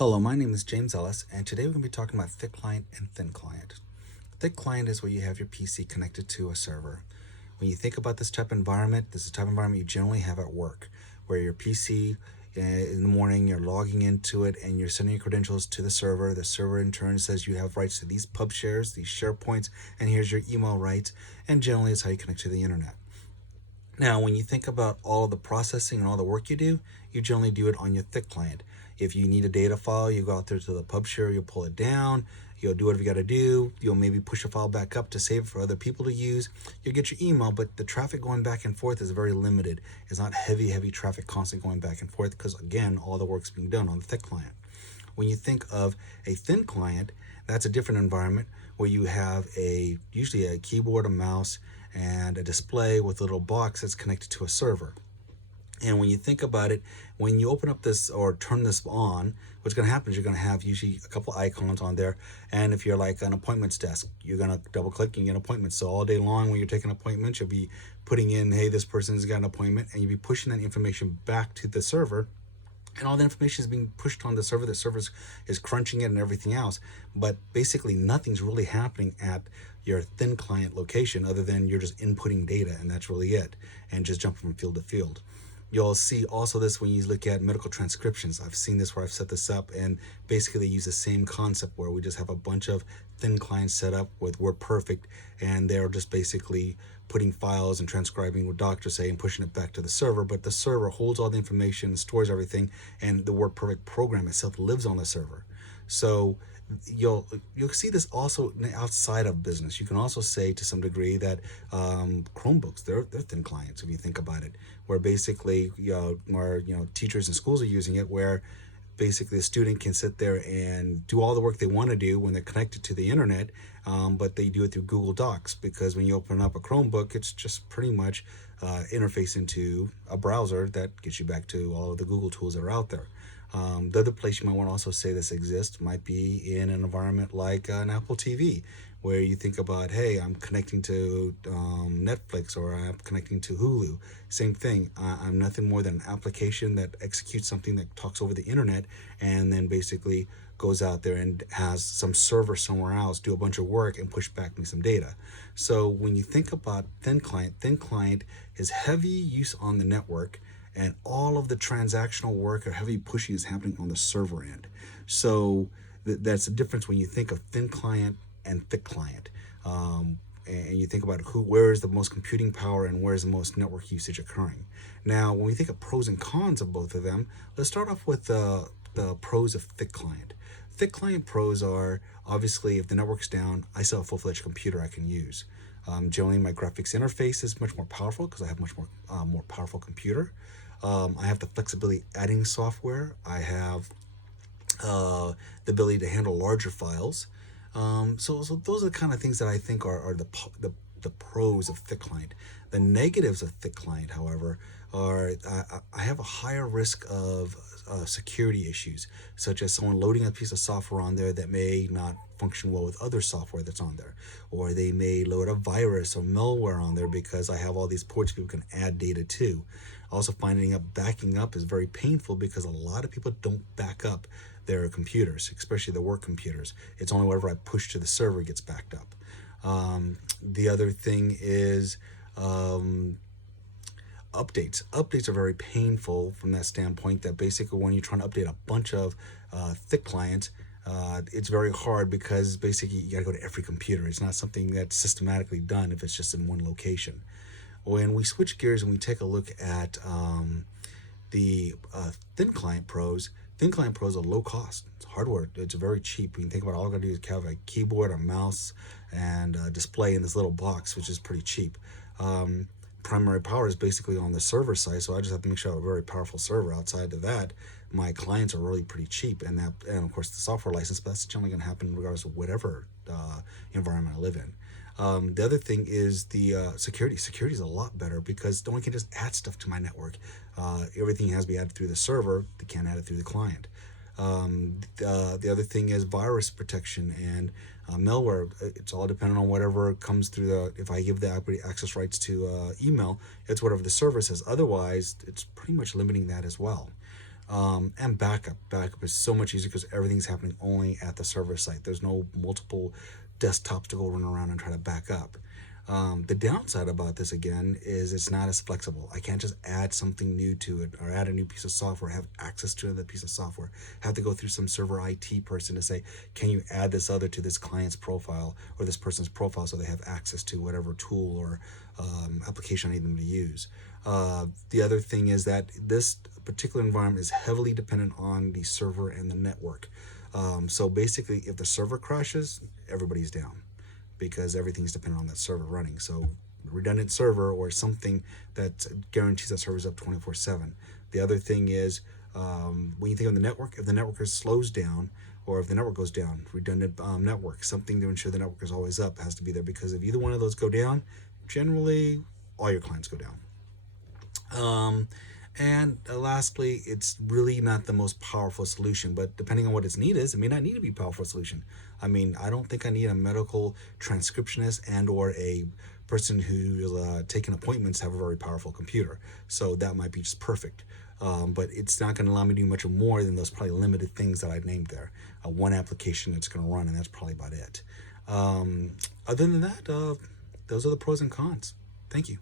Hello, my name is James Ellis, and today we're going to be talking about thick client and thin client. Thick client is where you have your PC connected to a server. When you think about this type of environment, this is the type of environment you generally have at work, where your PC in the morning, you're logging into it and you're sending your credentials to the server. The server in turn says you have rights to these pub shares, these share points, and here's your email rights, and generally it's how you connect to the internet. Now, when you think about all of the processing and all the work you do, you generally do it on your thick client. If you need a data file, you go out there to the PubShare, you'll pull it down, you'll do whatever you got to do, you'll maybe push a file back up to save it for other people to use. You'll get your email, but the traffic going back and forth is very limited. It's not heavy traffic constantly going back and forth because, again, all the work's being done on the thick client. When you think of a thin client, that's a different environment where you have usually a keyboard, a mouse, and a display with a little box that's connected to a server. And when you think about it, when you open up this or turn this on, what's going to happen is you're going to have usually a couple icons on there. And if you're like an appointments desk, you're going to double click and get appointments. So all day long when you're taking appointments, you'll be putting in, hey, this person's got an appointment, and you'll be pushing that information back to the server. And all the information is being pushed on the server. The server is crunching it and everything else. But basically nothing's really happening at your thin client location other than you're just inputting data, and that's really it, and just jumping from field to field. You'll see also this when you look at medical transcriptions. I've seen this where I've set this up, and basically use the same concept where we just have a bunch of thin clients set up with WordPerfect, and they're just basically putting files and transcribing what doctors say and pushing it back to the server. But the server holds all the information, stores everything, and the WordPerfect program itself lives on the server. So you'll see this also outside of business. You can also say to some degree that Chromebooks, they're thin clients if you think about it, where basically where teachers and schools are using it, where basically a student can sit there and do all the work they want to do when they're connected to the internet, but they do it through Google Docs, because when you open up a Chromebook, it's just pretty much interface into a browser that gets you back to all of the Google tools that are out there. The other place you might want to also say this exists might be in an environment like an Apple TV, where you think about, hey, I'm connecting to Netflix, or I'm connecting to Hulu. Same thing. I'm nothing more than an application that executes something that talks over the internet, and then basically goes out there and has some server somewhere else do a bunch of work and push back me some data. So when you think about thin client is heavy use on the network, and all of the transactional work or heavy pushing is happening on the server end. So that's the difference when you think of thin client and thick client. And you think about where is the most computing power and where is the most network usage occurring. Now, when we think of pros and cons of both of them, let's start off with the pros of thick client. Thick client pros are, obviously, if the network's down, I still have a full-fledged computer I can use. Generally, my graphics interface is much more powerful because I have much more powerful computer. I have the flexibility adding software. I have the ability to handle larger files. So those are the kind of things that I think are the pros of thick client. The negatives of thick client, however, are I have a higher risk of security issues, such as someone loading a piece of software on there that may not function well with other software that's on there, or they may load a virus or malware on there because I have all these ports people can add data to. Also, backing up is very painful because a lot of people don't back up their computers, especially their work computers. It's only whatever I push to the server gets backed up. The other thing is updates. Updates are very painful from that standpoint, that basically when you're trying to update a bunch of thick clients, it's very hard because basically you gotta go to every computer. It's not something that's systematically done if it's just in one location. When we switch gears and we take a look at the thin client pros are low cost. It's hardware. It's very cheap. You can think about all I gotta do is have a keyboard, a mouse, and a display in this little box, which is pretty cheap. Primary power is basically on the server side, so I just have to make sure I have a very powerful server. Outside of that, my clients are really pretty cheap, and of course the software license, but that's generally going to happen regardless of whatever environment I live in. The other thing is the security. Security is a lot better because no one can just add stuff to my network. Everything has to be added through the server. They can't add it through the client. The other thing is virus protection and malware. It's all dependent on whatever comes through if I give the access rights to email, it's whatever the server says. Otherwise, it's pretty much limiting that as well. And backup. Backup is so much easier because everything's happening only at the server site. There's no multiple desktops to go run around and try to back up. The downside about this again is it's not as flexible. I can't just add something new to it or add a new piece of software, have access to another piece of software, have to go through some server IT person to say, can you add this other to this client's profile or this person's profile so they have access to whatever tool or application I need them to use. The other thing is that this particular environment is heavily dependent on the server and the network. So basically, if the server crashes, everybody's down because everything's dependent on that server running. So redundant server or something that guarantees that server's up 24/7. The other thing is when you think of the network, if the network slows down or if the network goes down, redundant network, something to ensure the network is always up has to be there because if either one of those go down, generally all your clients go down. And lastly, it's really not the most powerful solution, but depending on what its need is, it may not need to be a powerful solution. I mean, I don't think I need a medical transcriptionist and or a person who's taking appointments have a very powerful computer. So that might be just perfect. But it's not going to allow me to do much more than those probably limited things that I've named there. One application that's going to run, and that's probably about it. Other than that, those are the pros and cons. Thank you.